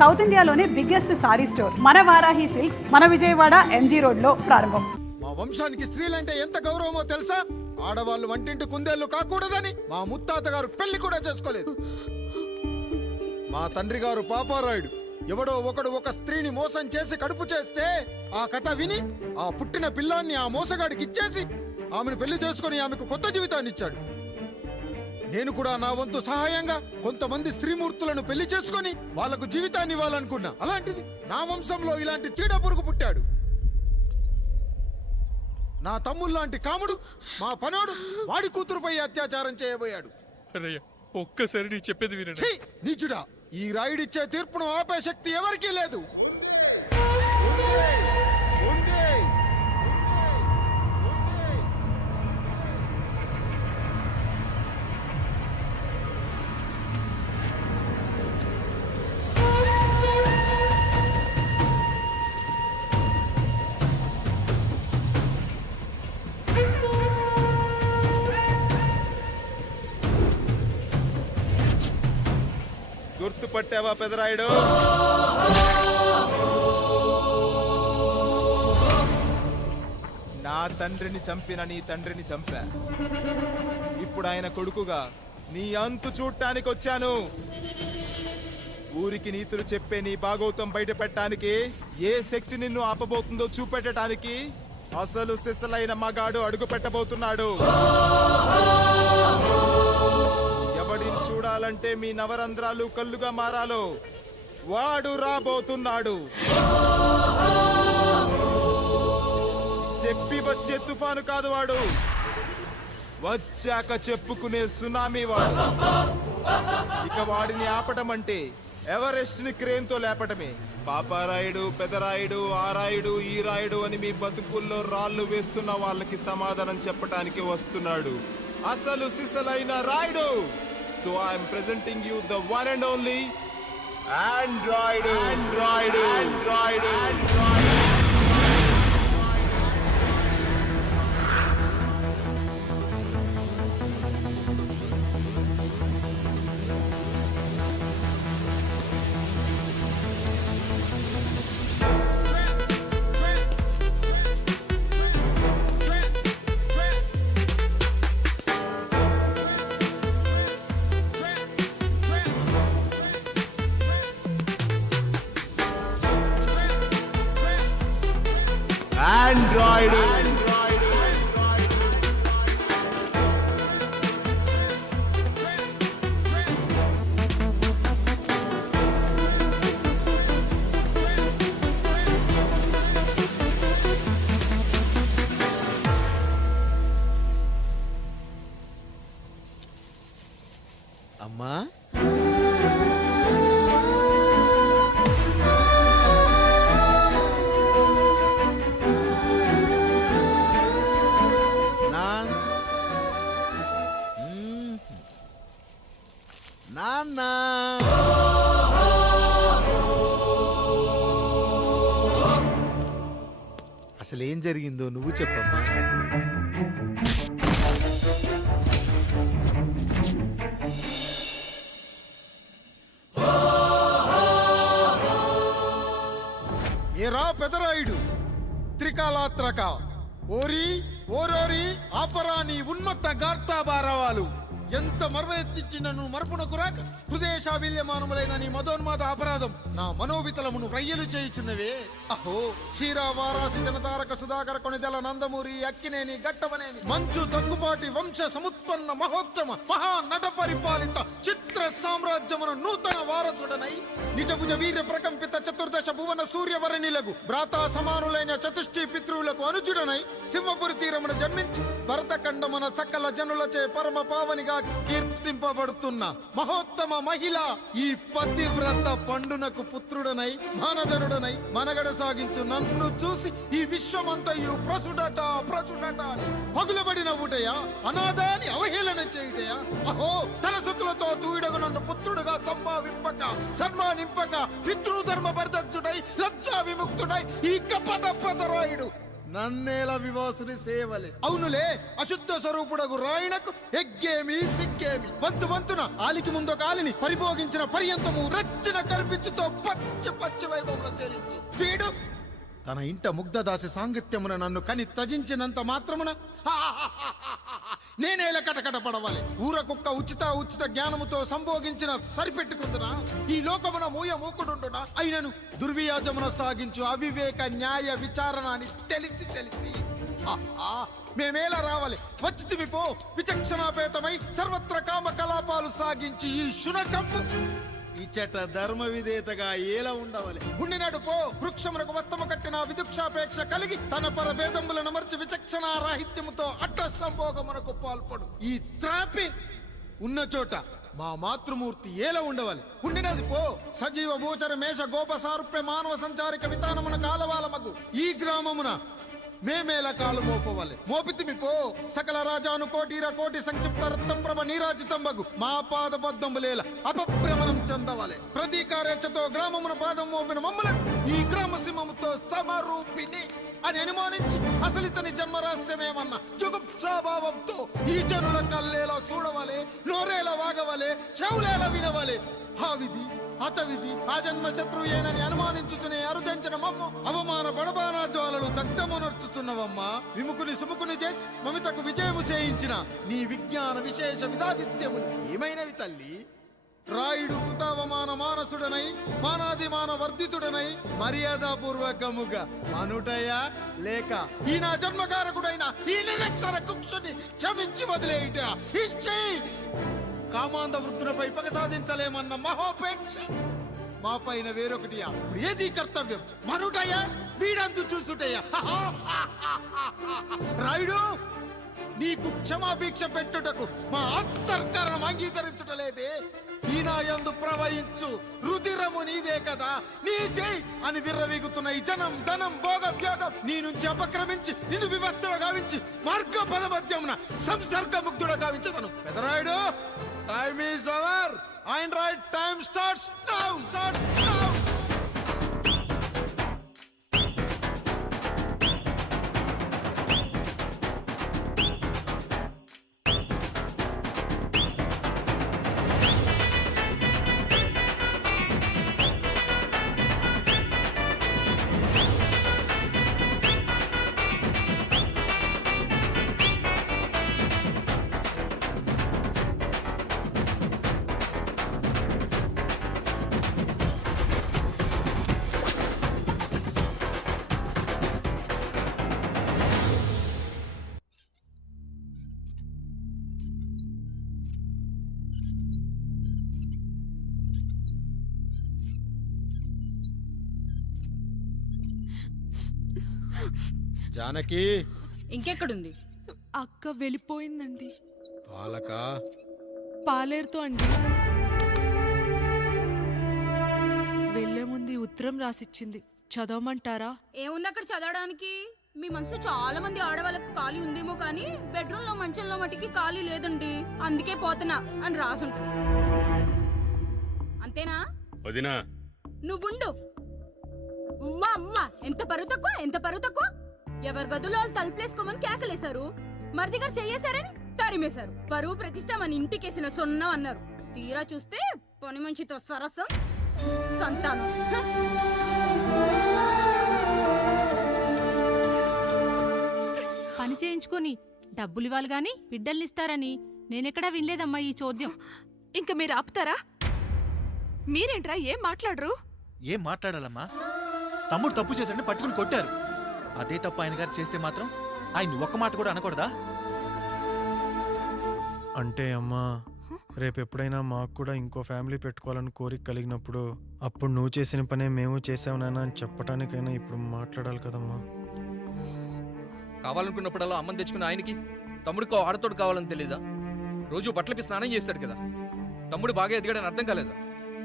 South ఇండియాలోనే biggest sorry store మన Varahi silks మన విజయవాడ ఎంజీ రోడ్ లో ప్రారంభం. మా వంశానికి స్త్రీలంటే ఎంత గౌరవమో తెలుసా? ఆడవాళ్ళు వంటింటి కుందేళ్లు కాకూడదని మా ముత్తాత గారు పెళ్లి కూడా చేసుకోలేదు. మా తండ్రి గారు పాపారాయుడు ఎవడో ఒకడు ఒక స్త్రీని మోసం చేసి కడుపు చేస్తే ఆ కథ విని ఆ పుట్టిన పిల్లాన్ని ఆ మోసగాడికి ఇచ్చేసి ఆమెను పెళ్లి చేసుకుని ఆమెకు కొత్త జీవితాన్ని ఇచ్చాడు. నేను కూడా నా వంతు సహాయంగా కొంతమంది స్త్రీమూర్తులను పెళ్లి చేసుకుని వాళ్లకు జీవితాన్ని ఇవ్వాలనుకున్నా. అలాంటిది నా వంశంలో ఇలాంటి చీడ పురుగు పుట్టాడు. నా తమ్ముళ్లాంటి కాముడు మా పనోడు వాడి కూతురుపై అత్యాచారం చేయబోయాడు. ఒక్కసారి నీ చెప్పేది వినండి. నీచుడా, ఈ రాయుడిచ్చే తీర్పును ఆపే శక్తి ఎవరికీ లేదు. గుర్తుపట్టావా పెదరాయుడు? నా తండ్రిని చంపిన నీ తండ్రిని చంపా. ఇప్పుడు ఆయన కొడుకుగా నీ అంతు చూడటానికి వచ్చాను. ఊరికి నీతులు చెప్పే నీ భాగవతం బయట పెట్టడానికి ఏ శక్తి నిన్ను ఆపబోతుందో చూపెట్టడానికి అసలు సిసలైన మగాడు అడుగు పెట్టబోతున్నాడు. ఎవడిని చూడాలంటే మీ నవరంధ్రాలు కళ్ళుగా మారాలో వాడు రాబోతున్నాడు. చెప్పి వచ్చే తుఫాను కాదు వాడు, వచ్చాక చెప్పుకునే సునామీ వాడు. ఇక వాడిని ఆపటం అంటే ఎవరెస్ట్ ని క్రేన్ తో లేపటమే. పాపారాయుడు, పెదరాయుడు, ఆ రాయుడు, ఈ రాయుడు అని మీ బతుకుల్లో రాళ్లు వేస్తున్న వాళ్ళకి సమాధానం చెప్పడానికి వస్తున్నాడు అసలు సిసలైన Rayudu. So I am presenting you the one and only Android. అమ్మా, నాన్న, అసలేం జరిగిందో నువ్వు చెప్పమ్మా. ఏరా పెదరాయుడు, త్రికాలాత్రక ఓరి ఓరోరి ఆపరా నీ ఉన్మత్త గార్తాబారవాలు. ఎంత మర్వెత్తించిన నువ్వు మరపునకు రాక హృదయశావిల్యమానములైన నీ మదోన్మాద అపరాధం నా మనోవితలమును రయ్యలు చేయుచున్నవే. అహో క్షీర వారాసి జనతారక సుధాకర కొనిదెల నందమూరి అక్కినేని గట్టవనేని మంచు దగ్గుపాటి వంశ సముత్పన్న మహోత్తమ మహా నట పరిపాలిత చిత్ర సామ్రాజ్యమున నూతన వారసుడనై నిజభుజ వీర్య ప్రకంపిత చతుర్దశ భువన సూర్యవరణిలకు భ్రాతా సమానులైన చతుష్టి పితృవులకు అనుజుడనై సింహపురి తీరమున జన్మించి భరతఖండమున సకల జనులచే పరమ పావనిగా కీర్తింపబడుతున్న మహోత్తమ మహిళ ఈ పతివ్రత పండునకు పుత్రుడనై మానధనుడనై మనగడ సాగించు నన్ను చూసి ఈ విశ్వమంతయు ప్రసుడట అని పగులబడిన ఊటయా, అనాథాన్ని అవహేళన చేయుటయా. అహో తన సతులతో తూయిడగు నన్ను పుత్రుడుగా సంభావింపక సన్మానింపక పితృధర్మ పరిదక్షుడై లజ్జా విముక్తుడై ఈ కపట పెదరాయుడు నన్నేల వివాసుని సేవలే. అవునులే, అశుద్ధ స్వరూపుడగు రాయణకు ఎగ్గేమి సిగ్గేమి. వంతు వంతున ఆలికి ముందొక ఆలిని పరిభోగించిన పర్యంతము రచ్చన కర్పించుతో పచ్చి పచ్చి వైభవంలో తేలించు. వీడు తన ఇంట ముగ్ధదాసి సాంగత్యమున నన్ను కని త్యజించినంత మాత్రమున నేనేల కటకట పడవాలి. ఊర కుక్క ఉచిత జ్ఞానముతో సంభోగించిన సరిపెట్టుకుంటున్నా ఈ లోకమున మూయమూకుడుండునా. అయినను దుర్వ్యాజమున సాగించు అవివేక న్యాయ విచారణ అని తెలిసి మేమేలా రావాలి. వచ్చితిమి పో విచక్షణాపేతమై సర్వత్ర కామ కలాపాలు సాగించి ఈ శునకము ఇచ్చట ధర్మ విధేతగా ఏలా ఉండవాలి. ఉండినాడు పో వృక్షమునకు వత్తము కట్టిన విదుక్షాపేక్ష కలిగి తన పరభేదములను మర్చి విచక్షణ రాహిత్యముతో అట్ట సంభోగమునకు పాల్పడు. ఈ త్రాపి ఉన్న చోట మా మాతృమూర్తి ఏలా ఉండవాలి. ఉండినది పో సజీవ భూచర మేష గోప సారూప్య మానవ సంచారిక విధానమున కాలవాలమగు ఈ గ్రామమున మేమేల కాలు మోపవాలి. మోపితిమి పో సకల రాజాను కోటిర కోటి సంక్షిప్త రత్నం ప్రభ నీరాజితంబగు మా పాద బద్ధంబులేల అపభ్రమణం చెందవాలి. ప్రతీకారేచ్ఛతో గ్రామమున పాదం మోపిన మమ్మలను ఈ గ్రామ సింహముతో సమరూపిణి అని అనుమానించి అసలితని జన్మరహస్యమేమన్నా జుగుప్సాభావంతో ఈ జనుల కల్లేలా చూడవాలి, నోరేలా వాగవాలి, చెవులేలా వినవాలి. ఆ విధి హతవిధి ఆ జన్మ శత్రువు ఏనని అనుమానించుచునే అరుదించిన మమ్మ అవమాన బడబానా జ్వాలలు దగ్ధమునర్చుచున్నవమ్మా. విముకుని సుముకుని చేసి మమితకు విజయము చేయించిన నీ విజ్ఞాన విశేష విధాదిత్యములు ఏమైనవి తల్లి. రాయుడు కృతావమాన మానసుడనై మానాదిమాన వర్ధితుడనై మర్యాదాపూర్వకముగా మనుటయా లేక ఈ నా జన్మకారకుడైన ఈ నిరక్షర కుక్షుని క్షమించి వదిలేయుట ఇష్టి కామాంధ వృద్ధులపై పగ సాధించలేమన్న మహోపేక్ష మా పైన వేరొకటియా. ఇప్పుడు ఏది కర్తవ్యం? మనుటయా వీడందు చూసుటయా? రాయుడు నీకు క్షమాభిక్ష పెట్టుటకు మా అంతర్కరణం అంగీకరించుటలేదే. ఈనాయందు ప్రవహించు రుధిరము నీదే కదా, నీదే అని విర్రవీగుతున్న ఈ జనం ధనం భోగభ్యోగం నీ నుంచి అపక్రమించి నిన్ను వివస్థలో గావించి మార్గ పదమధ్యమున సంసర్గ ముగ్ధుడ గావించదను. Pedarayudu time is hour and right time starts now. Janaki ఇంకెక్కడుంది? అక్క వెళ్ళిపోయిందండి. పాలక పాలేరుతో అండి. వెళ్లే ముందు ఉత్తరం రాసిచ్చింది, చదవమంటారా? ఏముంది అక్కడ చదవడానికి? మీ మనసులో చాలా మంది ఆడవాళ్ళకి ఖాళీ ఉందేమో కానీ బెడ్రూమ్ లో మంచంలో మట్టికి ఖాళీ లేదండి, అందుకే పోతున్నా అని రాసుంటుంది. అంతేనా వదినా? నువ్వుండు. అమ్మ ఎంత పరువు తక్కువ. ఎవరి గదులో తలుపులేసుకోమని కేకలేశారు, మరిది గారు చెయ్యేశారని తరిమేశారు. పరువు ప్రతిష్ట మన ఇంటికేసిన సొన్నం అన్నారు. తీరా చూస్తే పని మంచితో సరసం సంతానం. పని చేయించుకొని డబ్బులు ఇవ్వాలి గాని బిడ్డల్నిస్తారని నేనెక్కడా వినలేదమ్మా ఈ చోద్యం. ఇంకా మీరు ఆపుతారా? మీరేంట్రా ఏం మాట్లాడరు? ఏం మాట్లాడాలమ్మా? తమ్ముడు తప్పు చేశాడని పట్టుకుని కొట్టారు. అదే తప్పు ఆయన గారు చేస్తే మాత్రం ఆయన ఒక్క మాట కూడా అనకూడదా? అంటే అమ్మా, రేపు ఎప్పుడైనా మాకు కూడా ఇంకో ఫ్యామిలీ పెట్టుకోవాలని కోరిక కలిగినప్పుడు అప్పుడు నువ్వు చేసిన పనే మేము చేసావు నాన్న అని చెప్పడానికైనా ఇప్పుడు మాట్లాడాలి కదమ్మా. కావాలనుకున్నప్పుడల్లా అమ్మని తెచ్చుకున్న ఆయనకి తమ్ముడికో ఆడతోడు కావాలని తెలీదా? రోజు బట్టలపి స్నానం చేస్తాడు కదా. తమ్ముడు బాగా ఎదిగాడని అర్థం కాలేదా?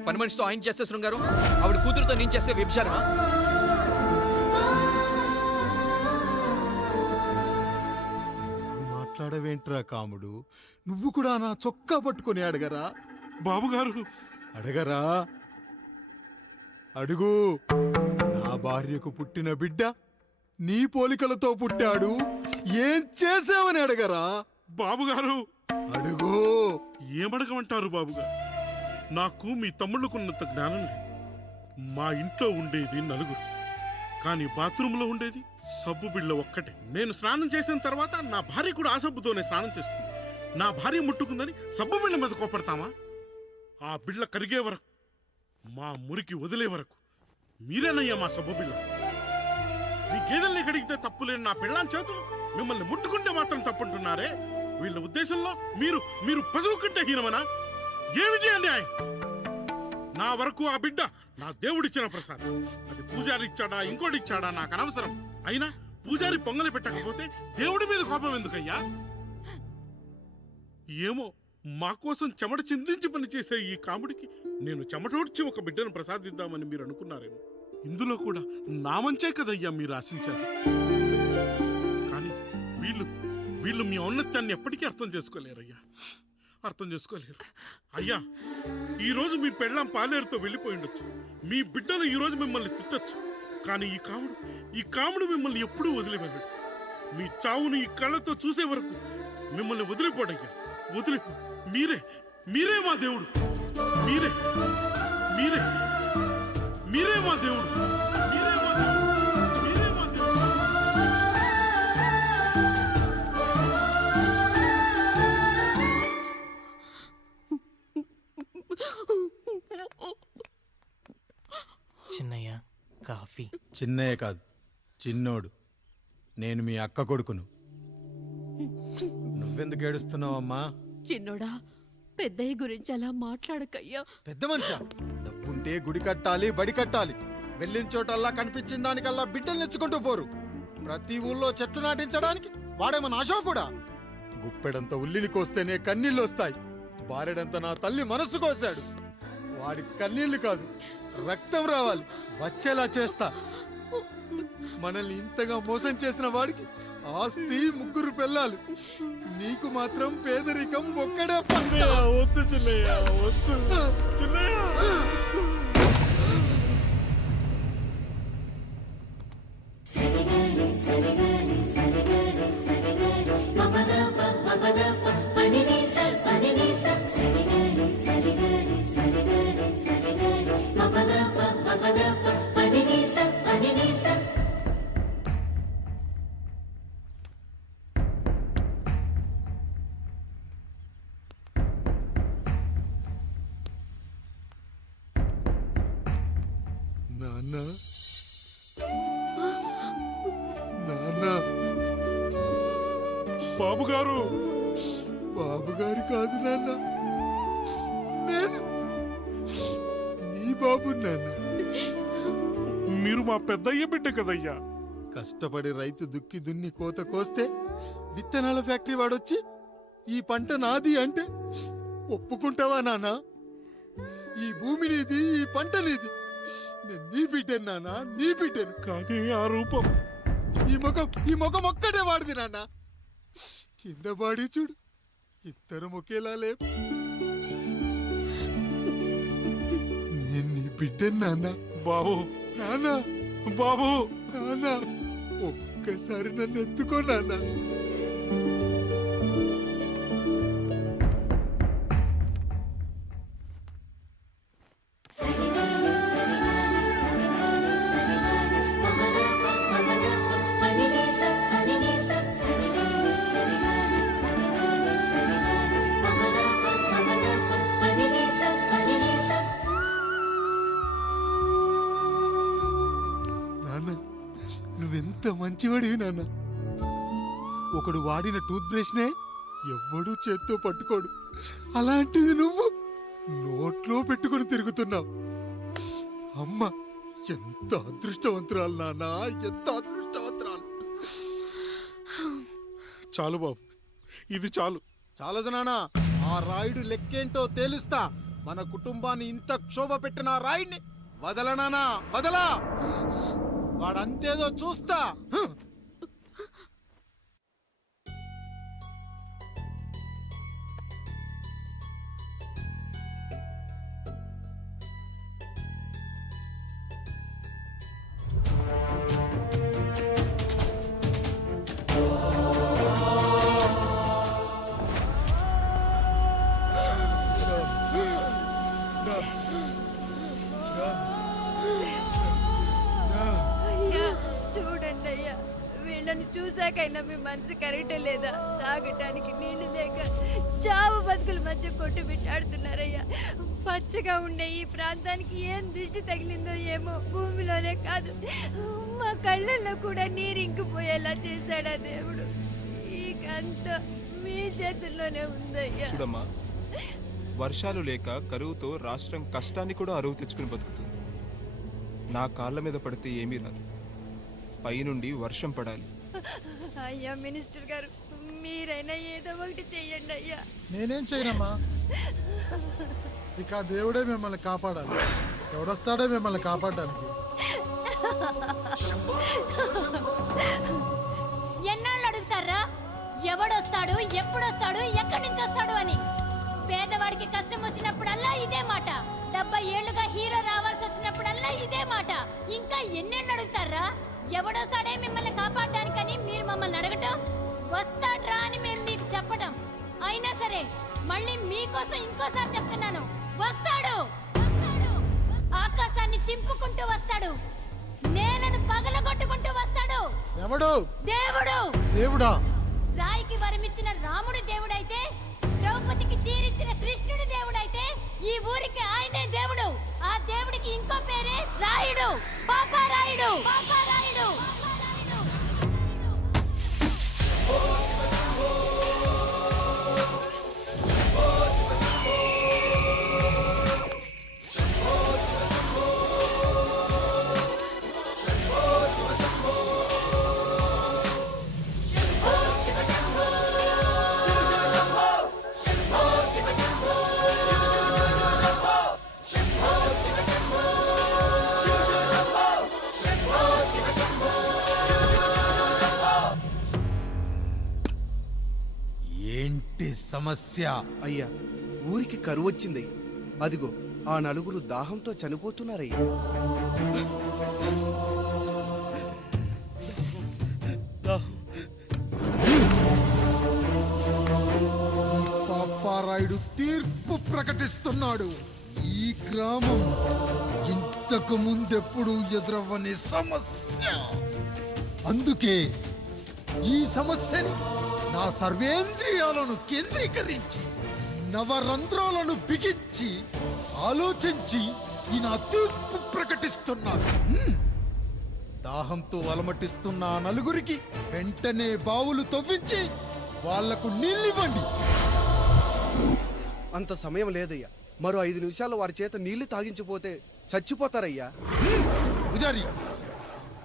పని మనిషితో ఆయన చేస్తే శృంగారం, ఆవిడ కూతురుతో నేను చేస్తే వ్యభిచారమా? మాట్లాడవేంట్రా కాముడు? నువ్వు కూడా నా చొక్కా పట్టుకొని అడగరా? బాబుగారు అడగరా? అడుగు. నా భార్యకు పుట్టిన బిడ్డ నీ పోలికలతో పుట్టాడు, ఏం చేసావని అడగరా? బాబుగారు అడుగు. ఏమడగమంటారు బాబుగారు? నాకు మీ తమ్ముళ్ళకున్నంత జ్ఞానం లేదు. మా ఇంట్లో ఉండేది నలుగురు, కానీ బాత్రూంలో ఉండేది సబ్బు బిళ్ళ ఒక్కటే. నేను స్నానం చేసిన తర్వాత నా భార్య కూడా ఆ సబ్బుతోనే స్నానం చేస్తుంది. నా భార్య ముట్టుకుందని సబ్బు బిళ్ళ మీద కోపడతామా? ఆ బిళ్ళ కరిగే వరకు, మా మురికి వదిలే వరకు మీరేనయ్యా మా సబ్బు బిళ్ళ. మీ గేదెల్ని కడిగితే తప్పులేని నా పిల్లాని చేతులు మిమ్మల్ని ముట్టుకుంటే మాత్రం తప్పుంటున్నారే. వీళ్ళ ఉద్దేశంలో మీరు పశువు కంటే హీనమనా? ఏమిటి అన్యాయం? నా వరకు ఆ బిడ్డ నా దేవుడిచ్చిన ప్రసాదం. అది పూజారి ఇచ్చాడా ఇంకోటిచ్చాడా నాకు అనవసరం. అయినా పూజారి పొంగలి పెట్టకపోతే దేవుడి మీద కోపం ఎందుకయ్యా? ఏమో, మా కోసం చెమట చిందించి పనిచేసే ఈ కాముడికి నేను చెమటోడ్చి ఒక బిడ్డను ప్రసాదిద్దామని మీరు అనుకున్నారేమో. ఇందులో కూడా నా మంచే కదయ్యా మీరు ఆశించారు. కానీ వీళ్ళు మీ ఔన్నత్యాన్ని ఎప్పటికీ అర్థం చేసుకోలేరయ్యా, అర్థం చేసుకోలేరు. అయ్యా, ఈరోజు మీ పెళ్ళాం పాలేరుతో వెళ్ళిపోయి ఉండొచ్చు, మీ బిడ్డలు ఈరోజు మిమ్మల్ని తిట్టచ్చు. కానీ ఈ కాముడు మిమ్మల్ని ఎప్పుడూ వదిలిపోయాడు. మీ చావును ఈ కళ్ళతో చూసే వరకు మిమ్మల్ని వదిలిపోడయ్యా, వదిలిపో. మీరే మా దేవుడు, మీరే మీరే మీరే మా దేవుడు, మీరే మా దేవుడు, మీరే మా దేవుడు. చిన్నయ్య కాఫీ. చిన్నయ్య కాదు, చిన్నోడు. నేను మీ అక్క కొడుకును. నువ్వెందుకు ఏడుస్తున్నావమ్మా? చిన్నోడా, పెద్దయ్య గురించి అలా మాట్లాడకయ్యా. పెద్ద మనిషి, డబ్బుంటే గుడి కట్టాలి, బడి కట్టాలి. వెళ్ళిన చోటల్లా కనిపించిన దానికల్లా బిడ్డలు నెచ్చుకుంటూ పోరు. ప్రతి ఊళ్ళో చెట్లు నాటించడానికి వాడేమన్నా అశోకుడా? గుప్పెడంత ఉల్లిని కోస్తేనే కన్నీళ్ళు వస్తాయి. బారెడంత నా తల్లి మనసు కోసాడు. వాడి కన్నీళ్లు కాదు, రక్తం రావాలి, వచ్చేలా చేస్తా. మనల్ని ఇంతగా మోసం చేసిన వాడికి ఆస్తి, 3 పిల్లలు. నీకు మాత్రం పేదరికం ఒక్కడే. వద్దు చిన్నయ్య, వద్దు చిన్నయ్య. నాన్న, నాన్న. బాబుగారు, బాబుగారు కాదు నాన్న, నేను నీ బాబు నాన్న. మీరు మా పెద్దయ్య బిడ్డ కదయ్యా. కష్టపడి రైతు దుక్కి దున్ని కోత కోస్తే విత్తనాల ఫ్యాక్టరీ వాడొచ్చి ఈ పంట నాది అంటే ఒప్పుకుంటావా నాన్న? ఈ భూమి నీది, ఈ పంట నీది. నేను నీ బిడ్డను నాన్న, నీ బిడ్డను. కానీ ఆ రూపం, ఈ ముఖం ఒక్కటే వాడిది నాన్న. కింద బాడీ చూడు, ఇద్దరం ఒకేలా లేవు. నేను నీ బిడ్డను నాన్న. బాబు, నాన్న, బాబు, నాన్న, ఒక్కసారి నన్ను ఎత్తుకో నాన్న. నువ్వెంత మంచివాడివి నాన్న. ఒకడు వాడిన టూత్ బ్రష్ నే ఎవ్వడూ చేత్తో పట్టుకోడు. అలాంటిది నువ్వు నోట్లో పెట్టుకుని తిరుగుతున్నావు. అమ్మ ఎంత అదృష్టవంతురాలు నాన్న, ఎంత అదృష్టవంతురాలు. చాలు బాబు, ఇది చాలు. చాలదు నాన్న, ఆ రాయుడు లెక్కేంటో తేలుస్తా. మన కుటుంబాన్ని ఇంత క్షోభ పెట్టిన ఆ రాయుడిని వదలనానా, వదలా. వాడంతేదో చూస్తా. నీళ్ళని చూసాకైనా మీ మనసు కరెక్టే లేదా? తాగటానికి నీళ్లు లేక చావు బతుకుల మధ్య కొట్టు పెట్టాడుతున్నారయ్యా. పచ్చగా ఉండే ఈ ప్రాంతానికి ఏం దిష్టి తగిలిందో ఏమో. భూమిలోనే కాదు మా కళ్ళల్లో కూడా నీరు ఇంకిపోయేలా చేశాడా దేవుడు. ఈకంతా మీ చేతుల్లోనే ఉందయ్యా. చూడమ్మా, వర్షాలు లేక కరువుతో రాష్ట్రం కష్టాన్ని కూడా అరువు తెచ్చుకుని బతుకుతుంది. నా కాళ్ళ మీద పడితే ఏమీ రాదు, పైనుండి వర్షం పడాలి. అయ్యా మినిస్టర్ గారు, మీరైనా ఏదో ఒకటి చెయ్యండి అయ్యా. నేనేం చేయనమ్మా, ఇక దేవుడే మిమ్మల్ని కాపాడాలి. ఎవడొస్తాడో మిమ్మల్ని కాపాడడానికి. ఎన్నాళ్ళు అడుగుతారా ఎవడొస్తాడు, ఎప్పుడొస్తాడు, ఎక్కడి నుంచి వస్తాడు అని? పేదవాడికి కష్టం వచ్చినప్పుడల్లా ఇదే మాట. 70 ఏళ్లుగా హీరో రావాల్సి వచ్చినప్పుడల్లా ఇదే మాట. ఇంకా ఎన్నేళ్ళు అడుగుతారా? ఎవడొస్తాడే మిమ్మల్ని కాపాడడానికని మీరు మమ్మల్ని అడగటం, వస్తాడ్రా అని మేము మీకు చెప్పడం. అయినా సరే మళ్ళీ మీకోసం ఇంకోసారి చెప్తున్నాను, వస్తాడు. ఆకాశాన్ని చింపుకుంటూ వస్తాడు, నేలను పగలగొట్టుకుంటూ వస్తాడు. ఎవడు? దేవుడు. దేవుడా? రాయికి వరమిచ్చిన రాముడు దేవుడైతే, ద్రౌపదికి చీరిచ్చిన కృష్ణుడు దేవుడైతే, ఈ ఊరికి ఆయనే దేవుడు. ఆ దేవుడికి ఇంకో పేరే రాయుడు, పాపారాయుడు. పాపారాయుడు. ఏంటి సమస్య? అయ్యా, ఊరికి కరువు వచ్చింది. అదిగో ఆ నలుగురు దాహంతో చనిపోతున్నారయ్యా. పాపారాయుడు తీర్పు ప్రకటిస్తున్నాడు. ఈ గ్రామం ఇంతకు ముందెప్పుడు ఎదురవ్వని సమస్య. అందుకే ఈ సమస్యని నా సర్వేంద్రియాలను కేంద్రీకరించి, నవరంధ్రాలను బిగించి ఆలోచించి ఈ నా తీర్పు ప్రకటిస్తున్నాను. దాహంతో అలమటిస్తున్న ఆ నలుగురికి వెంటనే బావులు తవ్వించి వాళ్లకు నీళ్ళివ్వండి. అంత సమయం లేదయ్యా. మరో 5 నిమిషాల్లో వారి చేత నీళ్లు తాగించిపోతే చచ్చిపోతారయ్యా. పూజారి,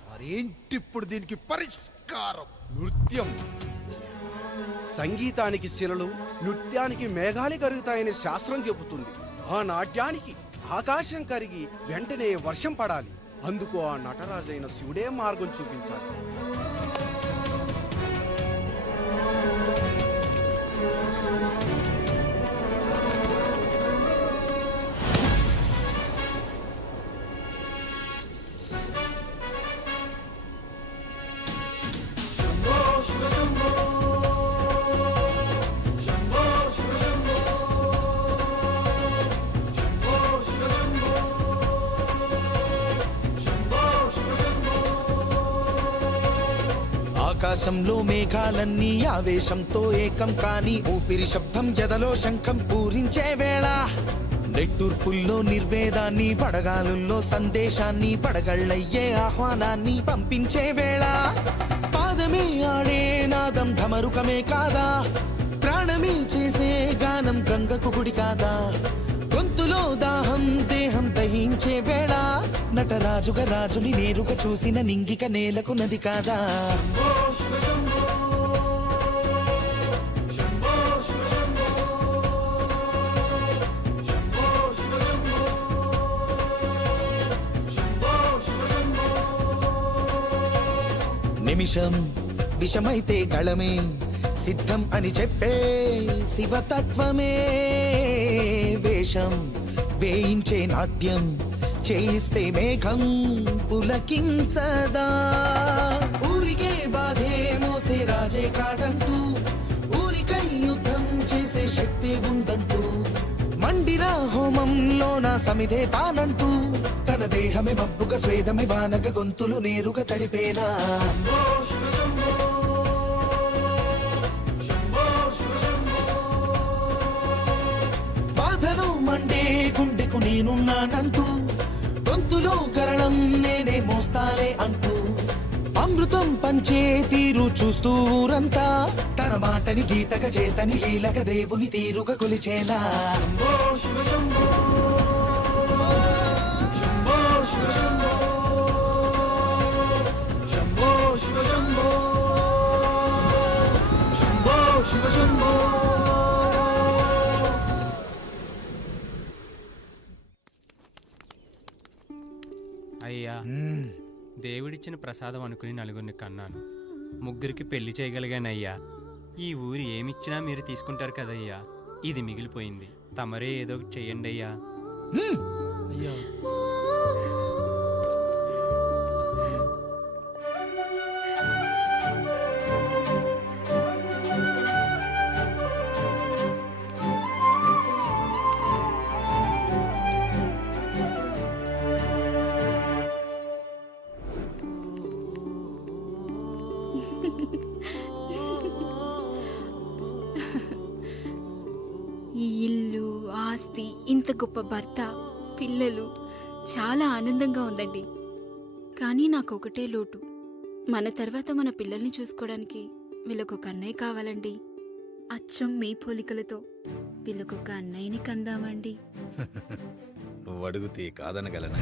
మరేంటిప్పుడు దీనికి పరిష్కారం? నృత్యం. సంగీతానికి శిలలు, నృత్యానికి మేఘాలు కరుగుతాయని శాస్త్రం చెబుతుంది. ఆ నాట్యానికి ఆకాశం కరిగి వెంటనే వర్షం పడాలి. అందుకు ఆ నటరాజైన శివుడే మార్గం చూపించాలి. ఆకాశంలో మేఘాలన్నీ ఆవేశంతో ఏకం కాని ఊపిరి శబ్దం ఎదలో శంఖం పూరించే వేళ, నెట్టూర్పుల్లో నిర్వేదాన్ని, పడగాలుల్లో సందేశాన్ని, పడగళ్ళయ్యే ఆహ్వానాన్ని పంపించే వేళ, పాదమే ఆడే నాదం ధమరుకమే కాదా, ప్రాణమే చేసే గానం గంగకు గుడి కాదా, గొంతులో దాహం దేహం దహించే వేళ, నటరాజుగా రాజుని నేరుగా చూసిన నింగిక నేలకు నది కాదా. నిమిషం విషమైతే గళమే సిద్ధం అని చెప్పే శివతత్వమే, వేషం వేయించే నాట్యం చేయిస్తే మేఘం పులకించదా, ఊరికే బాధే మోసే రాజే కాడంటూ, ఊరికై యుద్ధం చేసే శక్తి ఉందంటూ, మండిన హోమంలో నా సమిధే తానంటూ, తన దేహమే మబ్బుగా స్వేదమే బానగ గొంతులు నేరుగా తడిపేనా. నేనున్నానంటూ గొంతులో గరళం నేనే మోస్తాలే అంటూ అమృతం పంచే తీరు చూస్తూ ఊరంతా తన మాటని గీతక చేతని లీలక దేవుని తీరుగా కొలిచేలా శంభో శివ శంభో శంభో శివ శంభో శంభో శివ శంభో శంభో శివ శంభో. అయ్యా, దేవుడిచ్చిన ప్రసాదం అనుకుని నలుగురిని కన్నాను. ముగ్గురికి పెళ్లి చేయగలిగానయ్యా. ఈ ఊరు ఏమిచ్చినా మీరు తీసుకుంటారు కదయ్యా. ఇది మిగిలిపోయింది. తమరే ఏదో ఒకటి చెయ్యండి అయ్యా. అయ్యా ఈ ఇల్లు, ఆస్తి, ఇంత గొప్ప భర్త, పిల్లలు చాలా ఆనందంగా ఉందండి. కానీ నాకు ఒకటే లోటు. మన తర్వాత మన పిల్లల్ని చూసుకోవడానికి వీళ్ళకొక అన్నయ్య కావాలండి. అచ్చం మీ పోలికలతో వీళ్ళకొక అన్నయ్యని కందామండి. నువ్వు అడిగితే కాదనగలనా?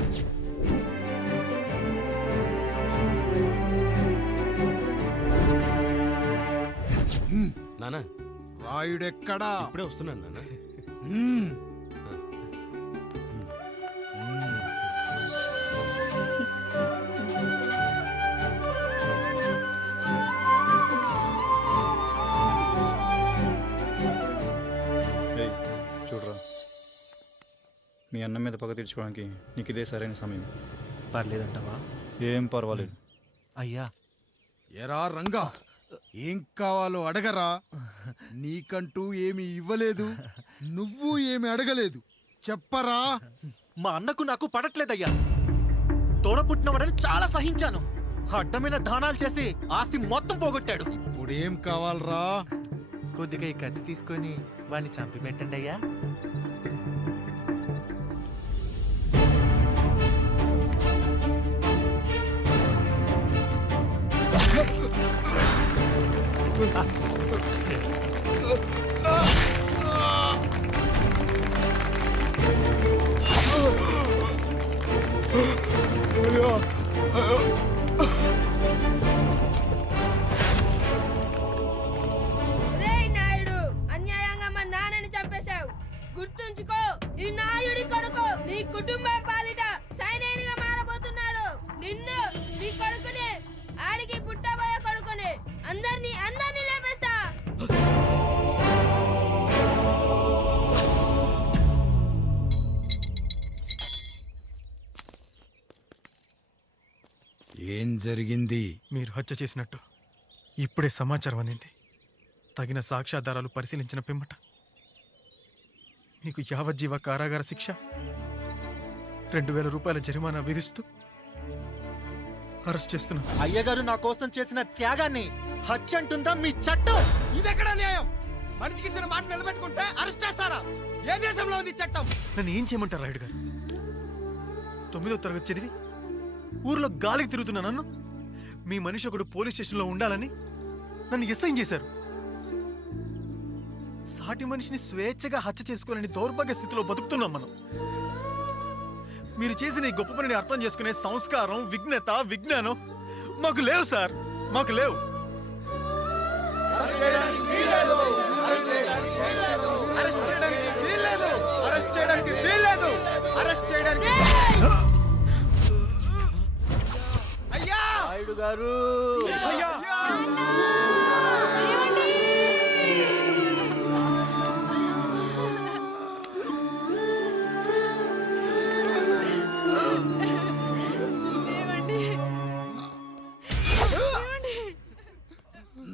నానా, రాయుడెక్కడా? ఇప్పుడే వస్తున్నాను నాన్న. చూడరా, మీ అన్న మీద పగ తీర్చుకోవడానికి నీకు ఇదే సరైన సమయం. పర్లేదంటావా? ఏం పర్వాలేదు. అయ్యా, ఎరా రంగా, ఏం కావాలో అడగరా. నీకంటూ ఏమి ఇవ్వలేదు, నువ్వు ఏమి అడగలేదు. చెప్పరా. మా అన్నకు నాకు పడట్లేదయ్యా. తోడ పుట్టినవాడని చాలా సహించాను. అడ్డమైన దానాలు చేసి ఆస్తి మొత్తం పోగొట్టాడు. ఇప్పుడేం కావాలరా? కొద్దిగా ఈ కత్తి తీసుకొని వాడిని చంపి పెట్టండి అయ్యా. నాయుడు, అన్యాయంగా మా నాన్నని చంపేశావు. గుర్తుంచుకో, ఈ నాయుడి కొడుకు నీ కుటుంబం పాలిట సైనికుడిగా మారబోతున్నాడు. నిన్ను, నీ కొడుకుని, ఆడికి పుట్టబోయే కొడుకుని అందరినీ లేపేస్తా. ఏం జరిగింది? మీరు హత్య చేసినట్టు ఇప్పుడే సమాచారం అందింది. తగిన సాక్ష్యాధారాలు పరిశీలించిన పిమ్మట మీకు యావజ్జీవ కారాగార శిక్ష, 2000 రూపాయల జరిమానా విధిస్తూ అరెస్ట్ చేస్తున్నాను. అయ్యగారు నా కోసం చేసిన త్యాగాన్ని హత్య అంటుందా మీ చట్టం? ఇదెక్కడ న్యాయం? మనిషికి ఇచ్చిన మాట నిలబెట్టుకుంటే అరెస్ట్ చేస్తారా? ఏ దేశంలో ఉంది చట్టం? నన్ను ఏం చేయమంటారు రాయుడు గారు? 9వ తరగతి చదివి ఊర్లో గాలికి తిరుగుతున్నా నన్ను మీ మనిషి ఒకడు పోలీస్ స్టేషన్లో ఉండాలని నన్ను ఎస్ఐన్ చేశారు. సాటి మనిషిని స్వేచ్ఛగా హత్య చేసుకోవాలని దౌర్భాగ్య స్థితిలో బతుకుతున్నాం మనం. మీరు చేసిన ఈ గొప్ప పనిని అర్థం చేసుకునే సంస్కారం, విజ్ఞత, విజ్ఞానం మాకు లేవు సార్, మాకు లేవు. అయ్యా నాయుడు గారు, అయ్యా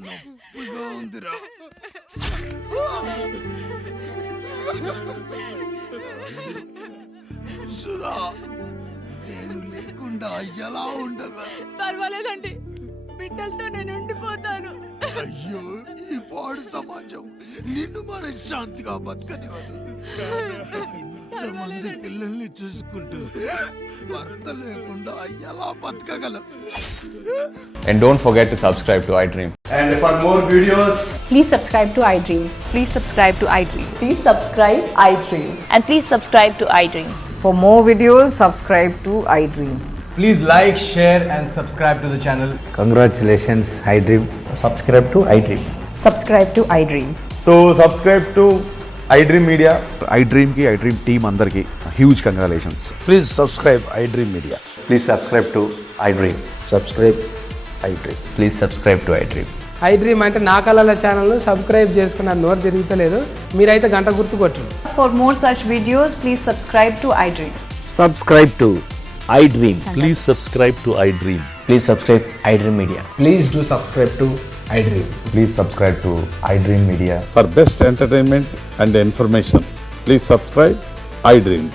నొప్పిగా ఉందిరా. సుధా, నేను లేకుండా ఎలా ఉండగా? పర్వాలేదండి, బిడ్డలతో నేను ఉండిపోతాను. అయ్యో, ఈ పాడు సమాజం నిన్ను మనశ్శాంతిగా బతకనివ్వదు. ఇంతమంది పిల్లల్ని చూసుకుంటూ భర్త లేకుండా ఎలా బతకగలం? And don't forget to subscribe to iDream. And for more videos, please subscribe to iDream. Please subscribe to iDream. Please subscribe iDream. And please subscribe to iDream. For more videos, subscribe to iDream. please like, share and subscribe to the channel. Congratulations, iDream. Subscribe to iDream. Subscribe to iDream. So subscribe to iDream Media. iDream ki iDream team andarki huge congratulations. Please subscribe iDream Media. Please subscribe to iDream. Subscribe iDream. Please subscribe to iDream. iDream అంటే నా కళల ఛానల్ను subscribe చేసుకున్న నోరు తిరుగుతలేదు. మీరైతే గంట గుర్తు కొట్టండి. For more such videos, please subscribe to iDream. Subscribe to iDream. Please subscribe to iDream. Please subscribe iDream Media. Please do subscribe to iDream. Please subscribe to iDream Media. For best entertainment and information, please subscribe iDream.